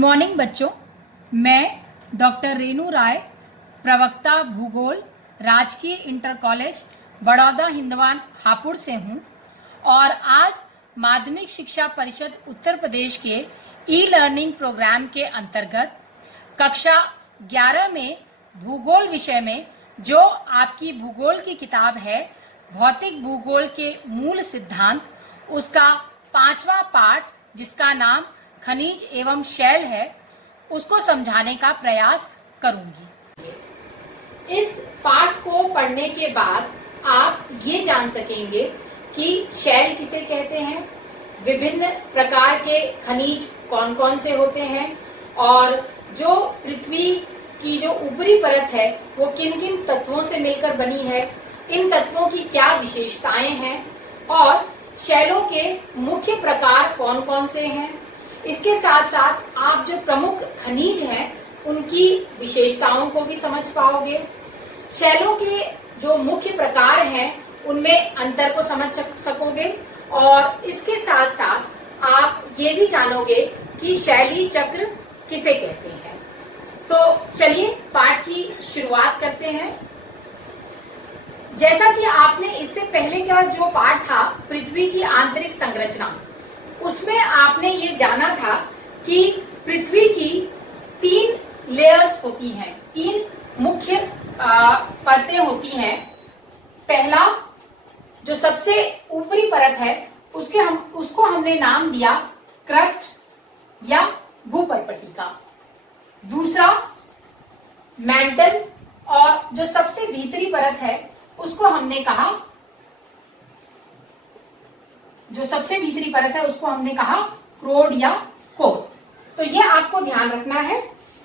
Morning बच्चों, मैं doctor Renu राय, प्रवक्ता भूगोल, राजकीय इंटर कॉलेज बड़ौदा हिंदवान हापुड़ से हूँ और आज माध्यमिक शिक्षा परिषद उत्तर प्रदेश के ई लर्निंग प्रोग्राम के अंतर्गत कक्षा 11 में भूगोल विषय में जो आपकी भूगोल की किताब है भौतिक भूगोल के मूल सिद्धांत, उसका 5वां पाठ जिसका नाम खनिज एवं शैल है, उसको समझाने का प्रयास करूंगी। इस पाठ को पढ़ने के बाद आप ये जान सकेंगे कि शैल किसे कहते हैं, विभिन्न प्रकार के खनिज कौन कौन से होते हैं और जो पृथ्वी की जो ऊपरी परत है वो किन किन तत्वों से मिलकर बनी है, इन तत्वों की क्या विशेषताएं हैं और शैलों के मुख्य प्रकार कौन कौन से हैं। इसके साथ साथ आप जो प्रमुख खनिज हैं उनकी विशेषताओं को भी समझ पाओगे। शैलों के जो मुख्य प्रकार हैं उनमें अंतर को समझ सकोगे और इसके साथ साथ आप ये भी जानोगे कि शैली चक्र किसे कहते हैं। तो चलिए पाठ की शुरुआत करते हैं। जैसा कि आपने इससे पहले का जो पाठ था पृथ्वी की आंतरिक संरचना, उसमें आपने ये जाना था कि पृथ्वी की 3 लेयर्स होती हैं, 3 मुख्य परतें होती हैं। पहला जो सबसे ऊपरी परत है उसको हमने नाम दिया क्रस्ट या भूपर्पटिका। दूसरा मैंटल और जो सबसे भीतरी परत है उसको हमने कहा क्रोड या कोर। तो ये आपको ध्यान रखना है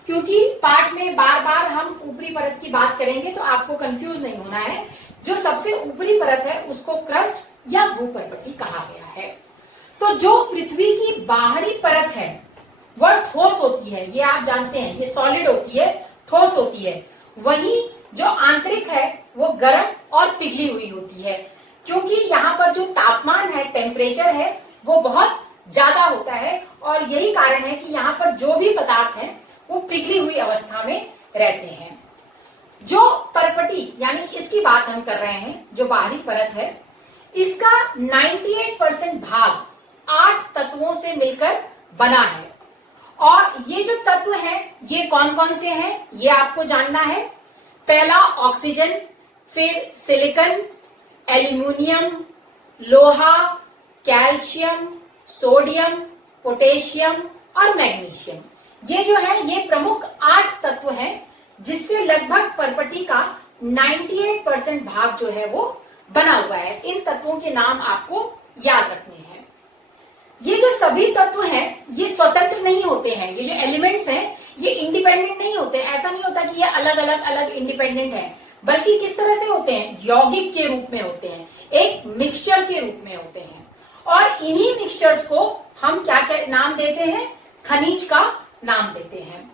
क्योंकि पाठ में बार बार हम ऊपरी परत की बात करेंगे तो आपको कंफ्यूज नहीं होना है। जो सबसे ऊपरी परत है उसको क्रस्ट या भूपर्पटी कहा गया है। तो जो पृथ्वी की बाहरी परत है वह ठोस होती है, ये आप जानते हैं, ये सॉलिड होती है, ठोस होती है। वहीं जो आंतरिक है वो गर्म और पिघली हुई होती है क्योंकि यहाँ पर जो तापमान है, टेम्परेचर है, वो बहुत ज्यादा होता है और यही कारण है कि यहाँ पर जो भी पदार्थ है वो पिघली हुई अवस्था में रहते हैं। जो परपटी यानी इसकी बात हम कर रहे हैं, जो बाहरी परत है, इसका 98% भाग 8 तत्वों से मिलकर बना है। और ये जो तत्व हैं ये कौन कौन से हैं ये आपको जानना है। पहला ऑक्सीजन, फिर सिलिकॉन, एल्यूमिनियम, लोहा, कैल्शियम, सोडियम, पोटेशियम और मैग्नीशियम। ये जो है ये प्रमुख 8 तत्व हैं जिससे लगभग परपटी का 98% भाग जो है वो बना हुआ है। इन तत्वों के नाम आपको याद रखने हैं। ये जो सभी तत्व हैं ये स्वतंत्र नहीं होते हैं, ये जो एलिमेंट्स हैं ये इंडिपेंडेंट नहीं होते। ऐसा नहीं होता कि ये अलग इंडिपेंडेंट हैं, बल्कि किस तरह से होते हैं, यौगिक के रूप में होते हैं, एक मिक्सचर के रूप में होते हैं। और इन्हीं मिक्सचर्स को हम क्या क्या नाम देते हैं, खनिज का नाम देते हैं।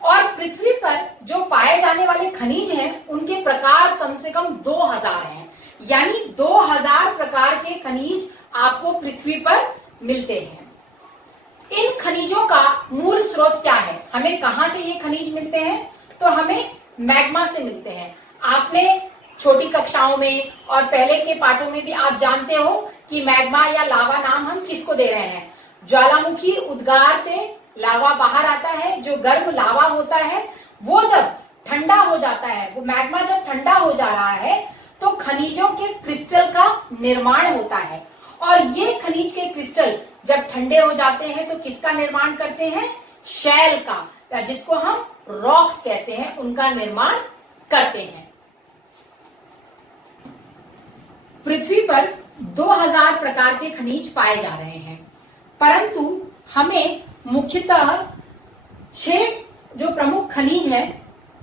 और पृथ्वी पर जो पाए जाने वाले खनिज हैं उनके प्रकार कम से कम 2000 हैं, यानी 2000 प्रकार के खनिज आपको पृथ्वी पर मिलते हैं। इन खनिजों का मूल स्रोत क्या है, हमें कहां से ये खनिज मिलते हैं, तो हमें मैग्मा से मिलते हैं। आपने छोटी कक्षाओं में और पहले के पाठों में भी आप जानते हो कि मैग्मा या लावा नाम हम किसको दे रहे हैं। ज्वालामुखी उद्गार से लावा बाहर आता है, जो गर्म लावा होता है वो जब ठंडा हो जाता है, वो मैग्मा जब ठंडा हो जा रहा है तो खनिजों के क्रिस्टल का निर्माण होता है। और ये खनिज के क्रिस्टल जब ठंडे हो जाते हैं तो किसका निर्माण करते हैं, शैल का, जिसको हम रॉक्स कहते हैं, उनका निर्माण करते हैं। पृथ्वी पर 2000 प्रकार के खनिज पाए जा रहे हैं, परंतु हमें मुख्यतः 6 जो प्रमुख खनिज हैं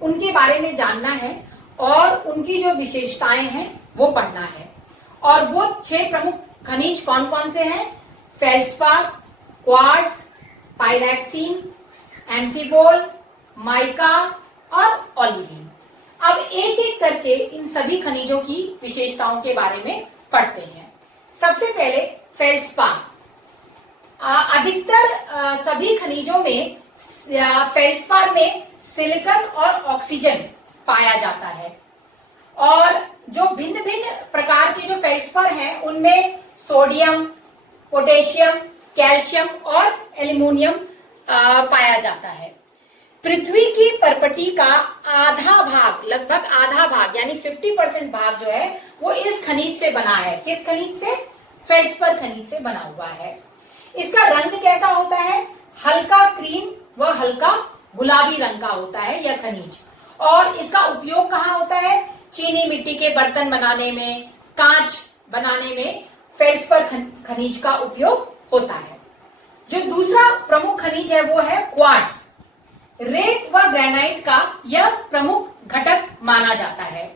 उनके बारे में जानना है और उनकी जो विशेषताएं हैं वो पढ़ना है। और वो 6 प्रमुख खनिज कौन कौन से हैं, फेल्ड्स्पार, क्वार्ट्ज, पायरैक्सीन, एम्फीबोल, माइका और ओलिविन। अब एक एक करके इन सभी खनिजों की विशेषताओं के बारे में पढ़ते हैं। सबसे पहले फेल्ड्स्पार। अधिकतर सभी खनिजों में फेल्डस्पार में सिलिकॉन और ऑक्सीजन पाया जाता है। और जो भिन्न भिन्न प्रकार के जो फेल्डस्पार हैं उनमें सोडियम, पोटेशियम, कैल्शियम और एल्युमिनियम पाया जाता है। पृथ्वी की परपटी का आधा भाग, लगभग आधा भाग यानी 50% भाग जो है वो इस खनिज से बना है। किस खनिज से? फेल्डस्पार खनिज से बना हुआ है। इसका रंग कैसा होता है? हल्का क्रीम व हल्का गुलाबी रंग का होता है यह खनिज। और इसका उपयोग कहाँ होता है? चीनी मिट्टी के बर्तन बनाने में, कांच बनाने में फेल्डस्पार खनिज का उपयोग होता है। जो दूसरा प्रमुख खनिज है वो है क्वार्ट्ज। रेत व ग्रेनाइट का यह प्रमुख घटक माना जाता है।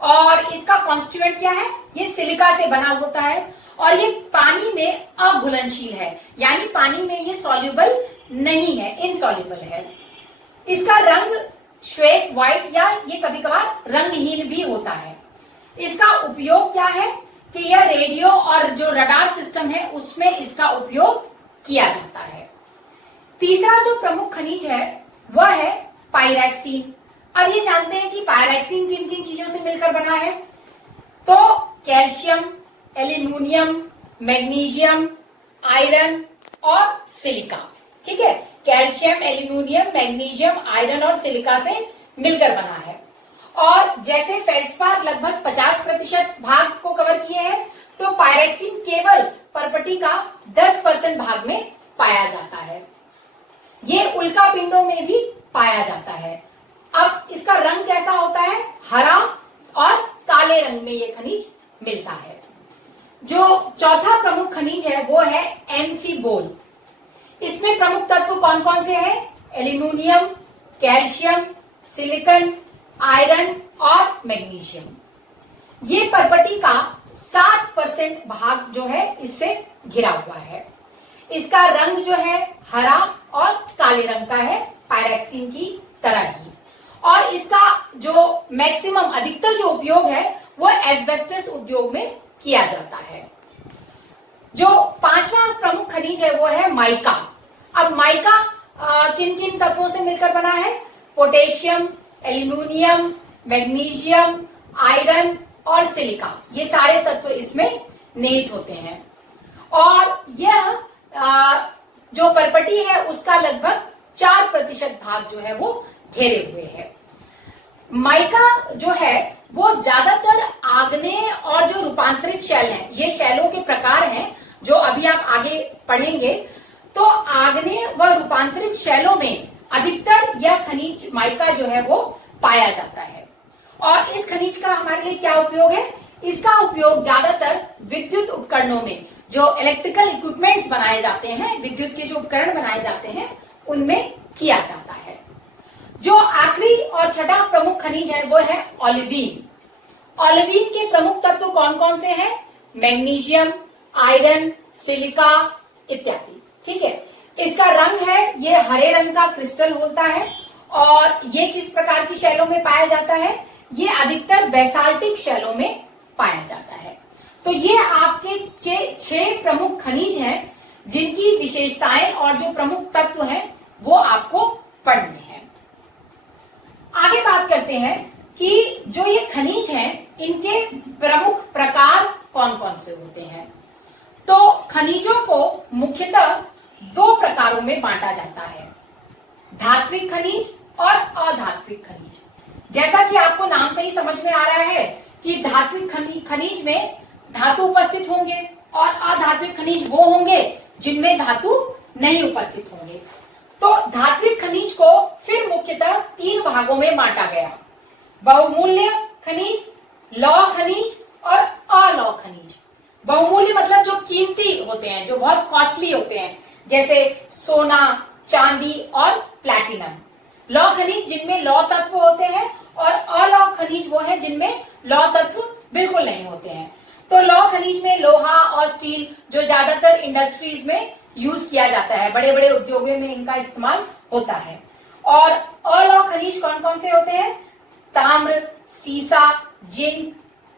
और इसका कॉन्स्टिट्यूएंट क्या है? ये सिलिका से बना होता है और ये पानी में अघुलनशील है, यानी पानी में ये सॉल्युबल नहीं है, इनसॉल्युबल है। इसका रंग श्वेत, व्हाइट या ये कभी कभार रंगहीन भी होता है। इसका उपयोग क्या है कि यह रेडियो और जो रडार सिस्टम है उसमें इसका उपयोग किया जाता है। तीसरा जो प्रमुख खनिज है वह है पायरैक्सीन। अब ये जानते हैं कि पायरैक्सीन किन किन चीजों से मिलकर बना है। तो कैल्शियम, एल्युमिनियम, मैग्नीशियम, आयरन और सिलिका। ठीक है, कैल्शियम, एल्युमिनियम, मैग्नीशियम, आयरन और सिलिका से मिलकर बना है। और जैसे फेल्डस्पार लगभग 50% भाग को कवर किए हैं, तो पायरैक्सीन केवल परपटी का 10% भाग में पाया जाता है। ये उल्का पिंडों में भी पाया जाता है। अब इसका रंग कैसा होता है? हरा और काले रंग में ये खनिज मिलता है। जो चौथा प्रमुख खनिज है वो है एम्फीबोल। इसमें प्रमुख तत्व कौन कौन से हैं? एल्युमिनियम, कैल्शियम, सिलिकॉन, आयरन और मैग्नीशियम। ये परपटी का 7% भाग जो है इससे घिरा हुआ है। इसका रंग जो है हरा और काले रंग का है, पायरैक्सीन की तरह ही। और इसका जो मैक्सिमम, अधिकतर जो उपयोग है वो एस्बेस्टस उद्योग में किया जाता है। जो पांचवा प्रमुख खनिज है वो है माइका। अब माइका किन किन तत्वों से मिलकर बना है? पोटेशियम, एल्युमिनियम, मैग्नीशियम, आयरन और सिलिका, ये सारे तत्व इसमें निहित होते हैं। और यह जो परपटी है उसका लगभग 4% भाग जो है वो घेरे हुए है। माइका जो है वो ज्यादातर आग्नेय और जो रूपांतरित शैल हैं, ये शैलों के प्रकार हैं जो अभी आप आगे पढ़ेंगे। तो आग्नेय व रूपांतरित शैलों में अधिकतर यह खनिज माइका जो है वो पाया जाता है। और इस खनिज का हमारे लिए क्या उपयोग है? इसका उपयोग ज्यादातर विद्युत उपकरणों में, जो इलेक्ट्रिकल इक्विपमेंट्स बनाए जाते हैं, विद्युत के जो उपकरण बनाए जाते हैं उनमें किया जाता है। जो आखिरी और छठा प्रमुख खनिज है वो है ओलिवीन। ओलिवीन के प्रमुख तत्व कौन कौन से हैं? मैग्नीशियम, आयरन, सिलिका इत्यादि। ठीक है, इसका रंग है ये हरे रंग का क्रिस्टल होता है। और ये किस प्रकार की शैलों में पाया जाता है? ये अधिकतर बेसाल्टिक शैलों में पाया जाता है। तो ये आपके 6 प्रमुख खनिज हैं जिनकी विशेषताएं और जो प्रमुख तत्व हैं वो आपको पढ़ने हैं। आगे बात करते हैं कि जो ये खनिज हैं इनके प्रमुख प्रकार कौन कौन से होते हैं। तो खनिजों को मुख्यतः 2 प्रकारों में बांटा जाता है, धात्विक खनिज और अधात्विक खनिज। जैसा कि आपको नाम से ही समझ में आ रहा है कि धात्विक खनिज में धातु उपस्थित होंगे और अधात्विक खनिज वो होंगे जिनमें धातु नहीं उपस्थित होंगे। तो धात्विक खनिज को फिर मुख्यतः 3 भागों में बांटा गया, बहुमूल्य खनिज, लौह खनिज और अलौह खनिज। बहुमूल्य मतलब जो कीमती होते हैं, जो बहुत कॉस्टली होते हैं, जैसे सोना, चांदी और प्लैटिनम। लौह खनिज जिनमें लौह तत्व होते हैं और अलौह खनिज वो है जिनमें लौह तत्व बिल्कुल नहीं होते हैं। तो लौह खनिज में लोहा और स्टील जो ज्यादातर इंडस्ट्रीज में यूज किया जाता है, बड़े बड़े उद्योगों में इनका इस्तेमाल होता है। और अलौह खनिज कौन कौन से होते हैं? ताम्र, सीसा, जिंक,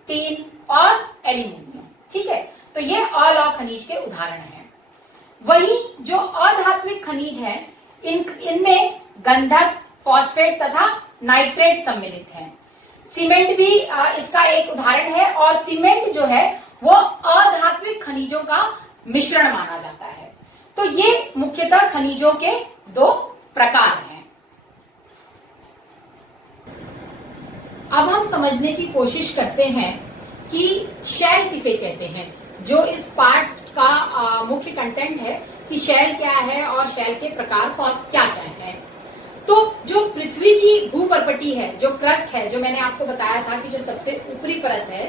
टीन और एल्यूमिनियम। ठीक है, तो ये अलौह खनिज के उदाहरण हैं। वही जो अधात्विक खनिज हैं इनमें गंधक, फॉस्फेट तथा नाइट्रेट सम्मिलित है। सीमेंट भी इसका एक उदाहरण है और सीमेंट जो है वो अधात्विक खनिजों का मिश्रण माना जाता है। तो ये मुख्यतः खनिजों के दो प्रकार हैं। अब हम समझने की कोशिश करते हैं कि शैल किसे कहते हैं, जो इस पार्ट का मुख्य कंटेंट है कि शैल क्या है और शैल के प्रकार क्या क्या है। तो जो पृथ्वी की भूपर्पटी है, जो क्रस्ट है, जो मैंने आपको बताया था कि जो सबसे ऊपरी परत है,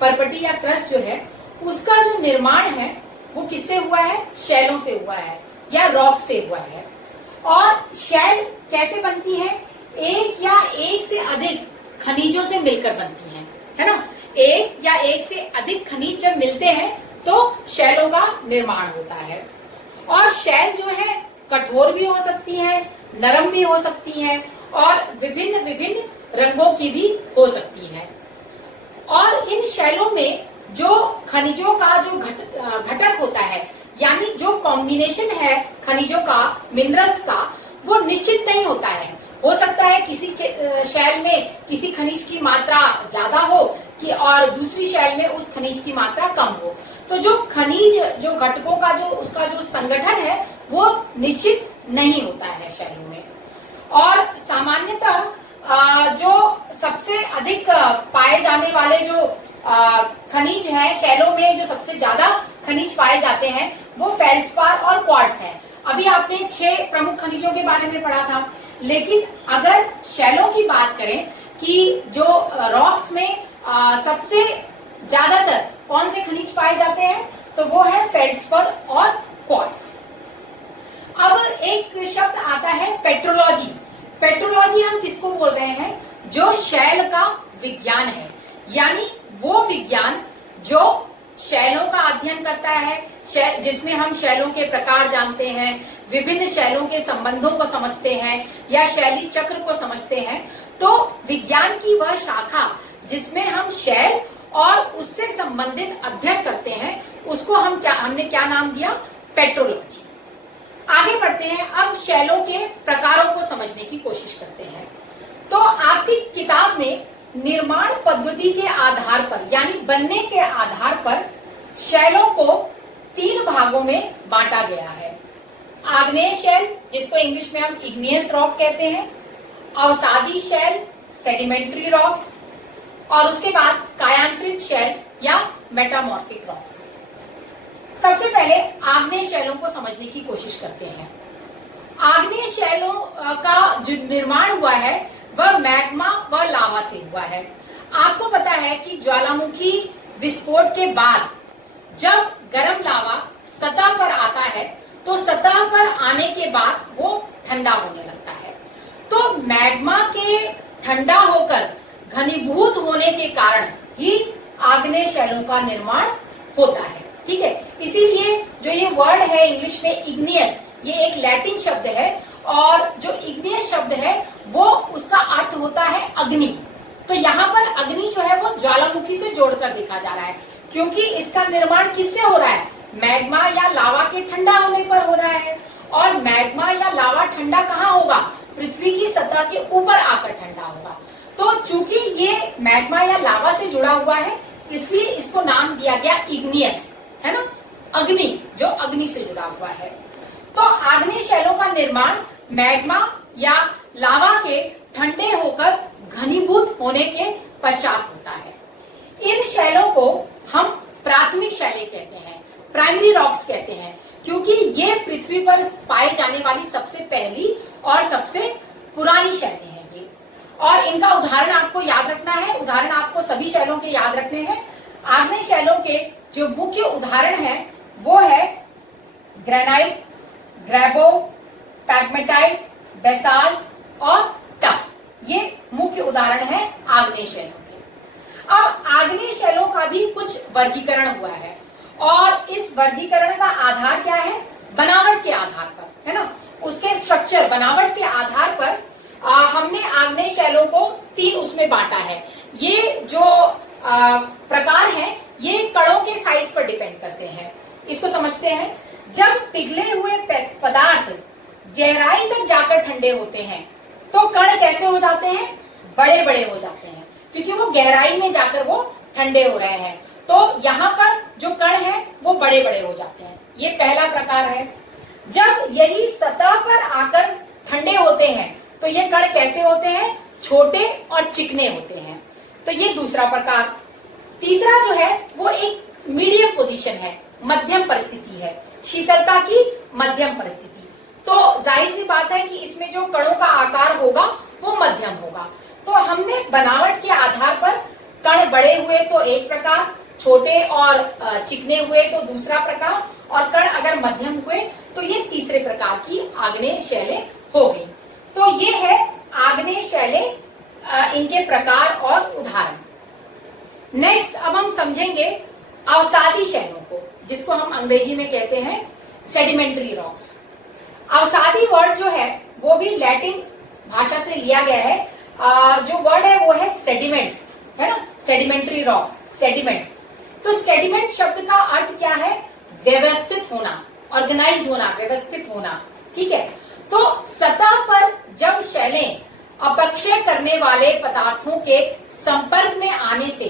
पर्पटी या क्रस्ट जो है, उसका जो निर्माण है वो किससे हुआ है? शैलों से हुआ है या रॉक से हुआ है। और शैल कैसे बनती है? एक या एक से अधिक खनिजों से मिलकर बनती है ना। एक या एक से अधिक खनिज जब मिलते हैं तो शैलों का निर्माण होता है। और शैल जो है कठोर भी हो सकती है, नरम भी हो सकती है और विभिन्न विभिन्न रंगों की भी हो सकती है। और इन शैलों में जो खनिजों का जो घटक होता है, यानी जो कॉम्बिनेशन है खनिजों का, मिनरल्स का, वो निश्चित नहीं होता है। हो सकता है किसी शैल में किसी खनिज की मात्रा ज्यादा हो कि और दूसरी शैल में उस खनिज की मात्रा कम हो। तो जो खनिज, जो घटकों का जो उसका जो संगठन है वो निश्चित नहीं होता है शैलों में। और सामान्यतः जो सबसे अधिक पाए जाने वाले जो खनिज हैं शैलों में, जो सबसे ज्यादा खनिज पाए जाते हैं वो फेल्ड्स्पार और क्वार्ट्ज हैं। अभी आपने 6 प्रमुख खनिजों के बारे में पढ़ा था, लेकिन अगर शैलों की बात करें कि जो रॉक्स में सबसे ज्यादातर कौन से खनिज पाए जाते हैं, तो वो है फेल्ड्स्पार और क्वार्ट्ज। अब एक शब्द आता है पेट्रोलॉजी। पेट्रोलॉजी हम किसको बोल रहे हैं? जो शैल का विज्ञान है, यानी वो विज्ञान जो शैलों का अध्ययन करता है, जिसमें हम शैलों के प्रकार जानते हैं, विभिन्न शैलों के संबंधों को समझते हैं या शैली चक्र को समझते हैं। तो विज्ञान की वह शाखा जिसमें हम शैल और उससे संबंधित अध्ययन करते हैं, उसको हमने क्या नाम दिया? पेट्रोलॉजी। आगे बढ़ते हैं, अब शैलों के प्रकारों को समझने की कोशिश करते हैं। तो आपकी किताब में निर्माण पद्धति के आधार पर, यानी बनने के आधार पर शैलों को 3 भागों में बांटा गया है। आग्नेय शैल, जिसको इंग्लिश में हम इग्नियस रॉक कहते हैं, अवसादी शैल, सेडिमेंट्री रॉक्स, और उसके बाद कायांतरित शैल या मेटामॉर्फिक रॉक्स। सबसे पहले आग्नेय शैलों को समझने की कोशिश करते हैं। आग्नेय शैलों का जो निर्माण हुआ है वह मैग्मा व लावा से हुआ है। आपको पता है कि ज्वालामुखी विस्फोट के बाद जब गर्म लावा सतह पर आता है तो सतह पर आने के बाद वो ठंडा होने लगता है। तो मैग्मा के ठंडा होकर घनीभूत होने के कारण ही आग्नेय शैलों का निर्माण होता है। ठीक है, इसीलिए जो ये वर्ड है इंग्लिश में इग्नियस, ये एक लैटिन शब्द है और जो इग्नियस शब्द है वो उसका अर्थ होता है अग्नि। तो यहाँ पर अग्नि जो है वो ज्वालामुखी से जोड़कर देखा जा रहा है, क्योंकि इसका निर्माण किससे हो रहा है? मैग्मा या लावा के ठंडा होने पर हो रहा है। और मैग्मा या लावा ठंडा कहाँ होगा? पृथ्वी की सतह के ऊपर आकर ठंडा होगा। तो चूंकि ये मैग्मा या लावा से जुड़ा हुआ है, इसलिए इसको नाम दिया गया इग्नियस, है ना, अग्नि, जो अग्नि से जुड़ा हुआ है। तो आग्नेय शैलों का निर्माण मैग्मा या लावा के ठंडे होकर घनीभूत होने के पश्चात होता है। इन शैलों को हम प्राथमिक शैलें कहते हैं, प्राइमरी रॉक्स कहते हैं, क्योंकि ये पृथ्वी पर पाई जाने वाली सबसे पहली और सबसे पुरानी शैलें हैं ये। और इनका उदाहरण आपको याद रखना है, उदाहरण आपको सभी शैलों के याद रखने हैं। आग्नेय शैलों के जो मुख्य उदाहरण हैं वो है ग्रेनाइट, ग्रेबो, पैग्मेटाइट, बेसाल्ट और टफ। ये मुख्य उदाहरण है आग्नेय शैलों के। अब आग्नेय शैलों का भी कुछ वर्गीकरण हुआ है और इस वर्गीकरण का आधार क्या है? बनावट के आधार पर, है ना, उसके स्ट्रक्चर, बनावट के आधार पर हमने आग्नेय शैलों को 3 उसमें बांटा है। ये जो प्रकार हैं ये कणों के साइज पर डिपेंड करते हैं। इसको समझते हैं। जब पिघले हुए पदार्थ गहराई तक जाकर ठंडे होते हैं तो कण कैसे हो जाते हैं, बड़े बड़े हो जाते हैं, क्योंकि वो गहराई में जाकर वो ठंडे हो रहे हैं। तो यहाँ पर जो कण है वो बड़े बड़े हो जाते हैं। ये पहला प्रकार है। जब यही सतह पर आकर ठंडे होते हैं तो ये कण कैसे होते हैं, छोटे और चिकने होते हैं। तो ये दूसरा प्रकार। तीसरा जो है वो एक मीडियम पोजीशन है, मध्यम परिस्थिति है, शीतलता की मध्यम परिस्थिति। तो जाहिर सी बात है कि इसमें जो कणों का आकार होगा वो मध्यम होगा। तो हमने बनावट के आधार पर कण बड़े हुए तो एक प्रकार, छोटे और चिकने हुए तो दूसरा प्रकार, और कण अगर मध्यम हुए तो ये तीसरे प्रकार की आग्नेय शैलें हो गई। तो ये है आग्नेय शैलें, इनके प्रकार और उदाहरण। नेक्स्ट अब हम समझेंगे अवसादी शैलों को, जिसको हम अंग्रेजी में कहते हैं सेडिमेंट्री रॉक्स। अवसादी वर्ड जो है वो भी लैटिन भाषा से लिया गया है। जो वर्ड है वो है सेडिमेंट्स, है ना, सेडिमेंट्री रॉक्स, सेडिमेंट्स। तो सेडिमेंट शब्द का अर्थ क्या है, व्यवस्थित होना, ऑर्गेनाइज होना, व्यवस्थित होना, ठीक है। तो सतह पर जब शैलें अपक्षय करने वाले पदार्थों के संपर्क में आने से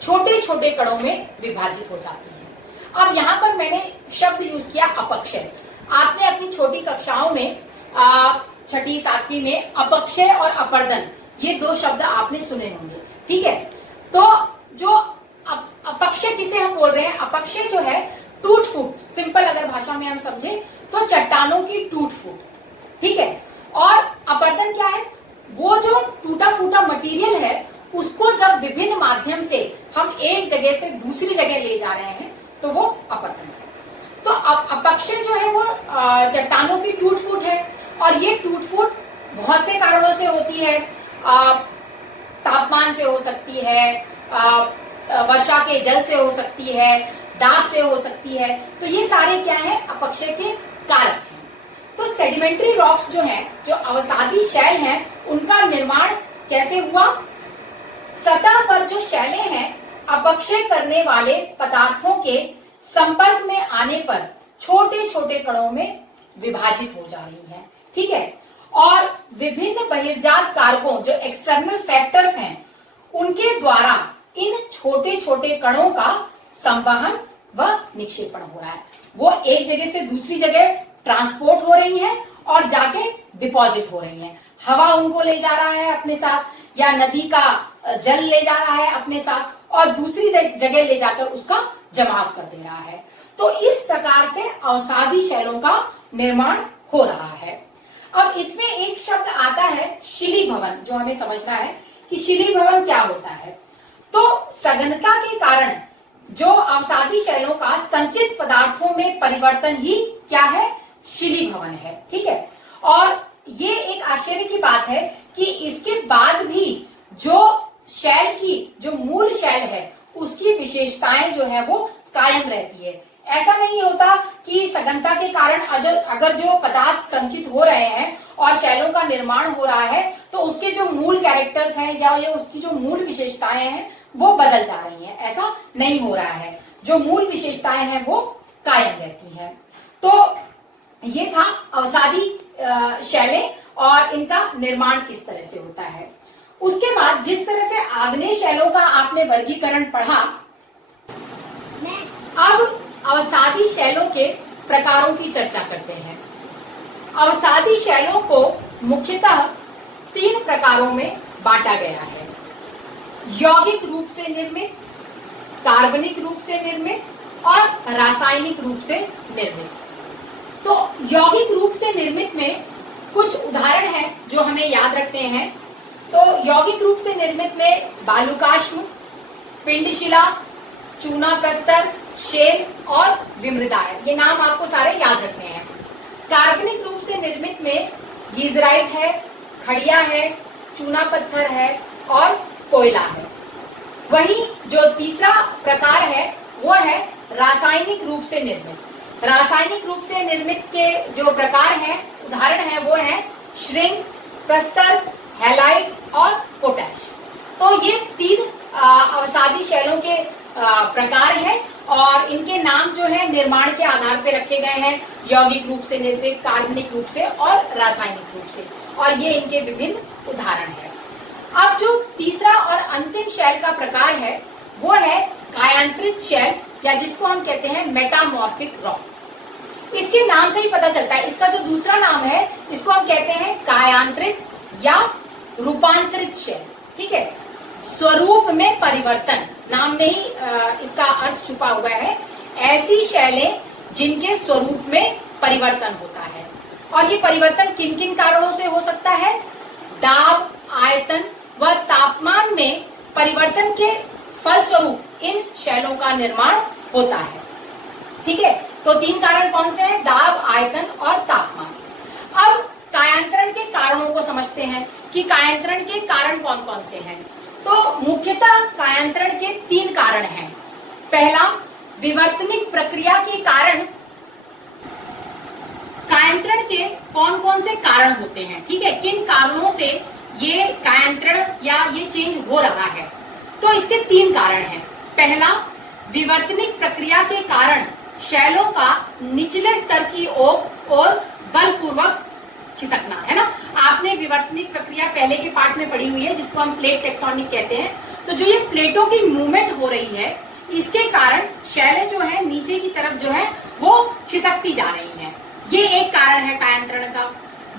छोटे छोटे कणों में विभाजित हो जाती हैं। अब यहाँ पर मैंने शब्द यूज किया अपक्षय। आपने अपनी छोटी कक्षाओं में छठी सातवीं में अपक्षय और अपर्दन, ये दो शब्द आपने सुने होंगे, ठीक है। तो जो अपक्षय किसे हम बोल रहे हैं, अपक्षय जो है टूट फूट, सिंपल अगर भाषा में हम समझे तो चट्टानों की टूट फूट, ठीक है। और अपर्दन क्या है, वो जो टूटा फूटा मटेरियल है उसको जब विभिन्न माध्यम से हम एक जगह से दूसरी जगह ले जा रहे हैं तो वो अपर्दन है। तो अपक्षय जो है वो चट्टानों की टूट फूट है, और ये टूट फूट बहुत से कारणों से होती है। तापमान से हो सकती है, वर्षा के जल से हो सकती है, दाब से हो सकती है। तो ये सारे क्या है, अपक्षय के कारक हैं। तो सेडिमेंट्री रॉक्स जो हैं, जो अवसादी शैल हैं, उनका निर्माण कैसे हुआ, सतह पर जो शैलें हैं अपक्षय करने वाले पदार्थों के संपर्क में आने पर छोटे छोटे कणों में विभाजित हो जा रही हैं, ठीक है। और विभिन्न बहिर्जात कारकों, जो एक्सटर्नल फैक्टर्स हैं, उनके द्वारा इन छोटे छोटे कणों का संवहन व निक्षेपण हो रहा है। वो एक जगह से दूसरी जगह ट्रांसपोर्ट हो रही हैं और जाके डिपॉजिट हो रही हैं। हवा उनको ले जा रहा है अपने साथ, या नदी का जल ले जा रहा है अपने साथ, और दूसरी जगह ले जाकर उसका जमाव कर दे रहा है। तो इस प्रकार से अवसादी शैलों का निर्माण हो रहा है। अब इसमें एक शब्द आता है शिलीभवन, जो हमें समझना है कि शिलीभवन क्या होता है। तो सघनता के कारण जो अवसादी शैलों का संचित पदार्थों में परिवर्तन ही क्या है, शिलीभवन है, ठीक है। और ये एक आश्चर्य की बात है कि इसके बाद भी जो शैल की जो मूल शैल है उसकी विशेषताएं जो है वो कायम रहती है। ऐसा नहीं होता कि सघनता के कारण अगर जो पदार्थ संचित हो रहे हैं और शैलों का निर्माण हो रहा है तो उसके जो मूल कैरेक्टर्स हैं या उसकी जो मूल विशेषताएं हैं वो बदल जा रही हैं, ऐसा नहीं हो रहा है। जो मूल विशेषताएं हैं वो कायम रहती हैं। तो ये था अवसादी शैलें और इनका निर्माण किस तरह से होता है। उसके बाद जिस तरह से आग्नेय शैलों का आपने वर्गीकरण पढ़ा, अब अवसादी शैलों के प्रकारों की चर्चा करते हैं। अवसादी शैलों को मुख्यतः 3 प्रकारों में बांटा गया है। यौगिक रूप से निर्मित, कार्बनिक रूप से निर्मित और रासायनिक रूप से निर्मित। तो यौगिक रूप से निर्मित में कुछ उदाहरण हैं जो हमें याद रखने हैं। तो यौगिक रूप से निर्मित में बालुकाश्म, पिंडशिला, चूना प्रस्तर, शेल और विमृदा है। ये नाम आपको सारे याद रखने हैं। कार्बनिक रूप से निर्मित में गीजराइट है, खड़िया है, चूना पत्थर है और कोयला है। वहीं जो तीसरा प्रकार है वो है रासायनिक रूप से निर्मित। रासायनिक रूप से निर्मित के जो प्रकार हैं, उदाहरण है वो है श्रिंक, प्रस्तर, हैलाइड और पोटैश। तो ये 3 अवसादी शैलों के प्रकार हैं और इनके नाम जो है निर्माण के आधार पर रखे गए हैं, यौगिक रूप से, निर्भीक, कार्बनिक रूप से और रासायनिक रूप से, और ये इनके विभिन्न उदाहरण है। अब जो तीसरा और अंतिम शैल का प्रकार है वो है कायांतरित शैल, या जिसको हम कहते हैं मेटामॉर्फिक रॉक। इसके नाम से ही पता चलता है, इसका जो दूसरा नाम है इसको हम कहते हैं कायांतरित या रूपांतरित शैल। ठीक है, स्वरूप में परिवर्तन, नाम में ही इसका अर्थ छुपा हुआ है। ऐसी शैलें जिनके स्वरूप में परिवर्तन होता है, और ये परिवर्तन किन किन कारणों से हो सकता है? दाब, आयतन व तापमान में परिवर्तन के फलस्वरूप इन शैलों का निर्माण होता है। ठीक है, तो तीन कारण कौन से हैं? दाब, आयतन और तापमान। अब कायांतरण के कारणों को समझते हैं कि कायांतरण के कारण कौन कौन से हैं। तो मुख्यतः कायांतरण के तीन कारण हैं। पहला, विवर्तनिक प्रक्रिया के कारण कायांतरण के कौन कौन से कारण होते हैं। ठीक है, किन कारणों से ये कायांतरण या ये चेंज हो रहा है? तो इसके तीन कारण हैं। पहला, विवर्तनिक प्रक्रिया के कारण शैलों का निचले स्तर की ओर बलपूर्वक खिसकना, है ना। आपने विवर्तनिक प्रक्रिया पहले के पार्ट में पढ़ी हुई है, जिसको हम प्लेट टेक्टोनिक कहते हैं। तो जो ये प्लेटों की मूवमेंट हो रही है, इसके कारण शैलें जो है नीचे की तरफ जो है वो खिसकती जा रही हैं। ये एक कारण है कायांतरण का।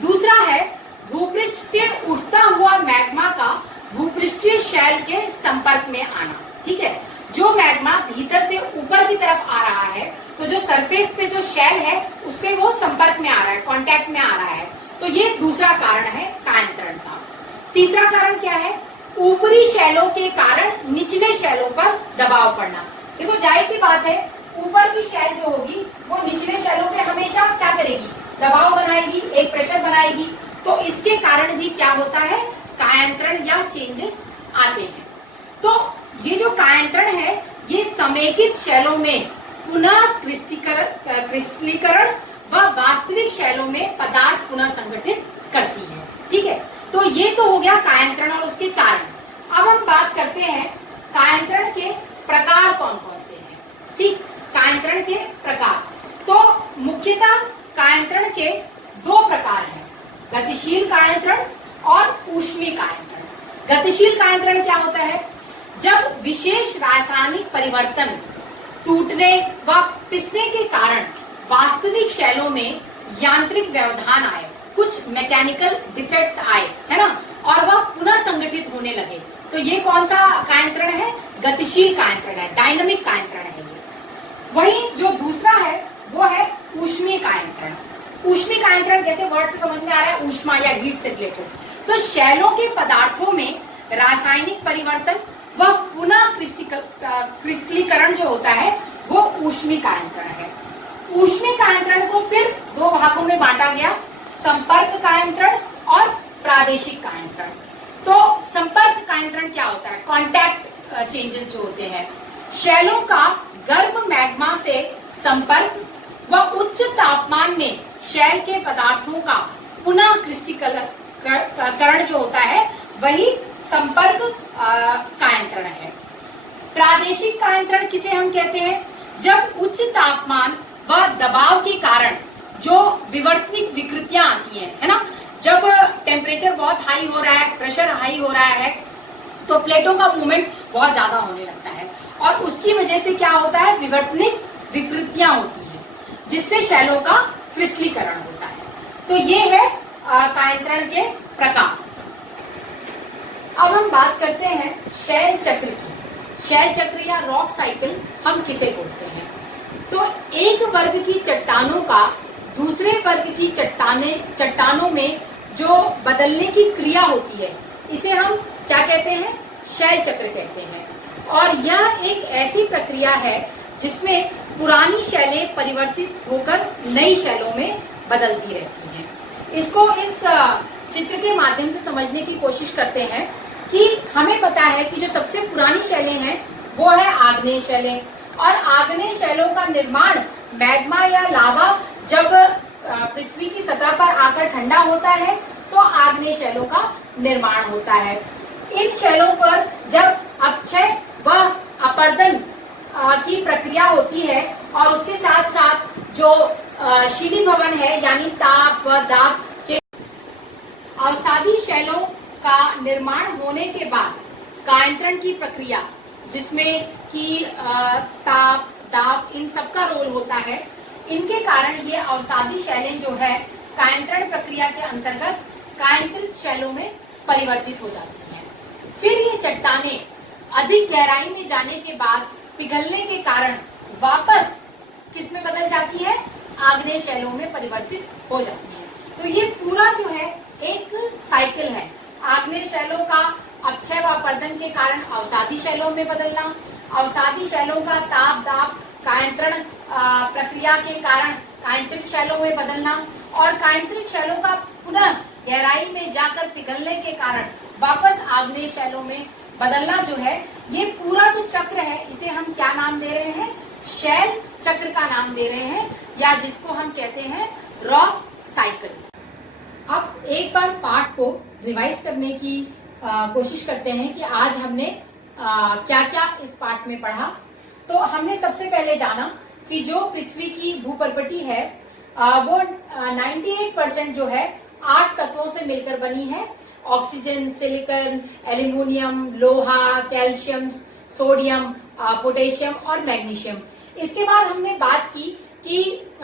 दूसरा है भूपृष्ठ से उठता हुआ मैग्मा का भूपृष्ठीय शैल के संपर्क में आना। ठीक है, जो मैग्मा भीतर से ऊपर की तरफ आ रहा है, तो जो सरफेस पे जो शैल है उससे वो संपर्क में आ रहा है, कांटेक्ट में आ रहा है। तो ये दूसरा कारण है कायांतरण का। तीसरा कारण क्या है? ऊपरी शैलों के कारण निचले शैलों पर दबाव पड़ना। देखो, जाहिर सी बात है, ऊपर की शैल जो होगी वो निचले शैलों पे हमेशा क्या करेगी? दबाव बनाएगी, एक प्रेशर बनाएगी। तो इसके कारण भी क्या होता है? कायांतरण या चेंजेस आते हैं। तो ये जो कायांतरण है, ये समेकित शैलों में पुनः क्रिस्टलीकरण व वास्तविक शैलों में पदार्थ पुनः संगठित करती है। ठीक है, तो ये तो हो गया कायांतरण और उसके कारण। अब हम बात करते हैं कायांतरण के प्रकार कौन कौन से हैं। ठीक, कायांतरण के प्रकार, तो मुख्यतः कायांतरण के दो प्रकार हैं, गतिशील कायांतरण और ऊष्मीय कायांतरण। गतिशील कायांतरण क्या होता है? जब विशेष रासायनिक परिवर्तन, टूटने व पिसने के कारण वास्तविक शैलों में यांत्रिक व्यवधान आए, कुछ मैकेनिकल डिफेक्ट्स आए, है ना, और वह पुनः संगठित होने लगे, तो ये कौन सा कायांतरण है? गतिशील कायांतरण है, डायनामिक कायांतरण है ये। वहीं जो दूसरा है वो है ऊष्मीय कायांतरण। ऊष्मीय कायांतरण कैसे वर्ड से समझ में आ रहा है? ऊष्मा या हीट से रिलेटेड। तो शैलों के पदार्थों में रासायनिक परिवर्तन व पुनः क्रिस्टलीकरण जो होता है वो ऊष्मीय कायांतरण है। ऊष्मीय कायांतरण को फिर दो भागों में बांटा गया, संपर्क कायांतरण और प्रादेशिक कायांतरण। तो संपर्क कायांतरण क्या होता है? कॉन्टैक्ट चेंजेस जो होते हैं, शैलों का गर्म मैग्मा से संपर्क व उच्च तापमान में शैल के पदार्थों का पुनः क्रिस्टलीकरण जो होता है वही संपर्क कायांतरण है। प्रादेशिक कायांतरण किसे हम कहते हैं? जब उच्च तापमान व दबाव के कारण जो विवर्तनिक विकृतियां आती हैं, है ना, जब टेम्परेचर बहुत हाई हो रहा है, प्रेशर हाई हो रहा है, तो प्लेटों का मूवमेंट बहुत ज्यादा होने लगता है, और उसकी वजह से क्या होता है? विवर्तनिक विकृतियां होती हैं, जिससे शैलों का क्रिस्टलीकरण होता है। तो ये है कायांतरण के प्रकार। अब हम बात करते हैं शैल चक्र की। शैल चक्र या रॉक साइकिल हम किसे बोलते हैं? तो एक वर्ग की चट्टानों का दूसरे वर्ग की चट्टानों में जो बदलने की क्रिया होती है, इसे हम क्या कहते हैं? शैल चक्र कहते हैं। और यह एक ऐसी प्रक्रिया है जिसमें पुरानी शैलें परिवर्तित होकर नई शैलों में बदलती रहती हैं। इसको इस चित्र के माध्यम से समझने की कोशिश करते हैं कि हमें पता है कि जो सबसे पुरानी शैलें हैं वो है आग्नेय शैलें, और आग्नेय शैलों का निर्माण मैग्मा या लावा जब पृथ्वी की सतह पर आकर ठंडा होता है तो आग्नेय शैलों का निर्माण होता है। इन शैलों पर जब अपक्षय व अपरदन की प्रक्रिया होती है और उसके साथ साथ जो शीली भवन है यानी ताप व दाब के अवसादी शैलों का निर्माण होने के बाद कायंत्रण की प्रक्रिया जिसमें कि ताप दाब इन सब का रोल होता है, इनके कारण ये अवसादी शैलें जो है कायंत्रण प्रक्रिया के अंतर्गत कायंत्रित शैलों में परिवर्तित हो जाती हैं। फिर ये चट्टानें अधिक गहराई में जाने के बाद पिघलने के कारण वापस किस में बदल जाती है, आग्नेय शैलों में परिवर्तित हो जाती है। तो ये पूरा जो है एक साइकिल है, आग्नेय शैलों का अपक्षय व अपरदन के कारण अवसादी शैलों में बदलना, अवसादी शैलों का ताप दाब कायंत्रण प्रक्रिया के कारण कायंत्रित शैलों में बदलना और कायंत्रित शैलों का पुनः गहराई में जाकर पिघलने के कारण वापस आग्नेय शैलों में बदलना जो है, ये पूरा जो चक्र है इसे हम क्या नाम दे रहे हैं, शैल चक्र का नाम दे रहे हैं, या जिसको हम कहते हैं रॉक साइकिल। अब एक बार पाठ को रिवाइज करने की कोशिश करते हैं कि आज हमने क्या क्या इस पाठ में पढ़ा। तो हमने सबसे पहले जाना कि जो पृथ्वी की भूपर्पटी है वो 98% जो है 8 तत्वों से मिलकर बनी है, ऑक्सीजन, सिलिकॉन, एल्यूमिनियम, लोहा, कैल्शियम, सोडियम, पोटेशियम और मैग्नीशियम। इसके बाद हमने बात की कि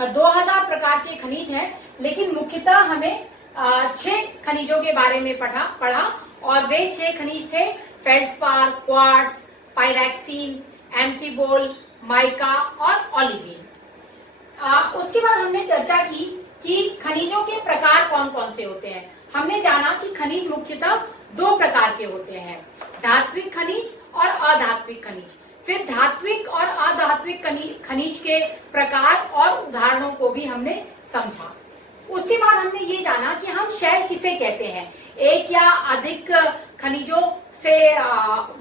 2000 प्रकार के खनिज हैं, लेकिन मुख्यतः हमें 6 खनिजों के बारे में पढ़ा और वे 6 खनिज थे फेल्डस्पार, क्वार्ट्ज, पायरैक्सीन, एम्फीबोल, माइका और ओलिविन। उसके बाद हमने चर्चा की कि खनिजों के प्रकार कौन कौन से होते हैं। हमने जाना कि खनिज मुख्यतः 2 प्रकार के होते हैं, धात्विक खनिज और अधात्विक खनिज। फिर धात्विक और अधात्विक खनिज के प्रकार और उदाहरणों को भी हमने समझा। उसके बाद हमने ये जाना कि हम शैल किसे कहते हैं, एक या अधिक खनिजों से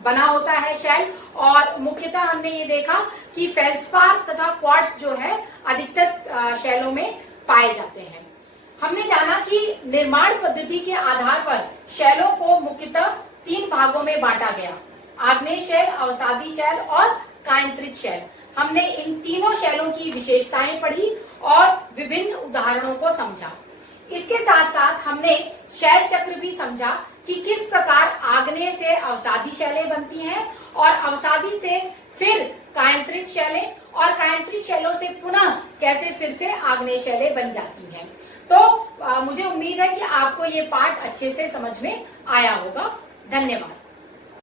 बना होता है शैल, और मुख्यतः हमने ये देखा कि फेल्डस्पार तथा क्वार्ट्ज जो है अधिकतर शैलों में पाए जाते हैं। हमने जाना कि निर्माण पद्धति के आधार पर शैलों को मुख्यतः 3 भागों में बांटा गया, आग्नेय शैल, अवसादी शैल और कायंत्रित शैल। हमने इन तीनों शैलों की विशेषताएं पढ़ी और विभिन्न उदाहरणों को समझा। इसके साथ साथ हमने शैल चक्र भी समझा कि किस प्रकार आग्नेय से अवसादी शैलें बनती हैं और अवसादी से फिर कायंत्रित शैलें और कायंत्रित शैलों से पुनः कैसे फिर से आग्नेय शैलें बन जाती हैं। तो मुझे उम्मीद है कि आपको ये पाठ अच्छे से समझ में आया होगा। धन्यवाद।